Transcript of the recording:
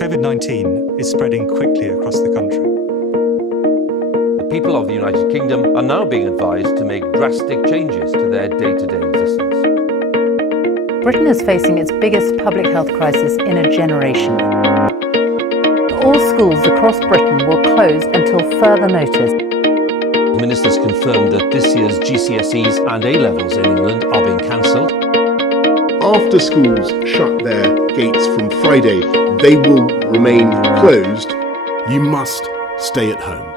COVID-19 is spreading quickly across the country. The people of the United Kingdom are now being advised to make drastic changes to their day-to-day existence. Britain is facing its biggest public health crisis in a generation. All schools across Britain will close until further notice. Ministers confirmed that this year's GCSEs and A-levels in England are being cancelled. After schools shut their gates from Friday, they will remain closed. You must stay at home.